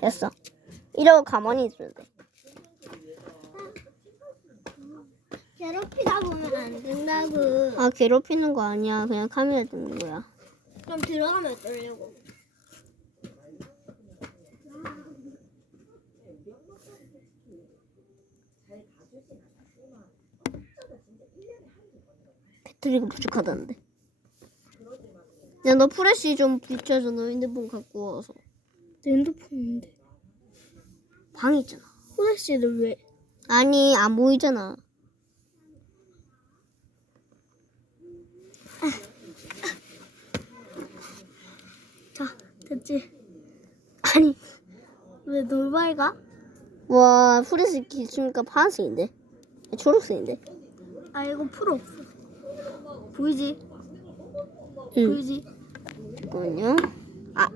됐어. 이러고 가만히 있어야 돼. 괴롭히다 보면 안 된다고. 아 괴롭히는 거 아니야. 그냥 카메라 듣는 거야. 그럼 들어가면 어쩌려고? 배터리가 부족하다는데. 야 너 프레시 좀 비춰줘. 너 핸드폰 갖고 와서. 내 핸드폰인데. 방 있잖아. 후레쉬를 왜? 아니 안 보이잖아. 자, 됐지. 아니 왜 놀발가? 와 프레시 기치니까 파란색인데. 초록색인데. 아 이거 풀 없어. 보이지? 응. 보이지? 잠깐만요. 아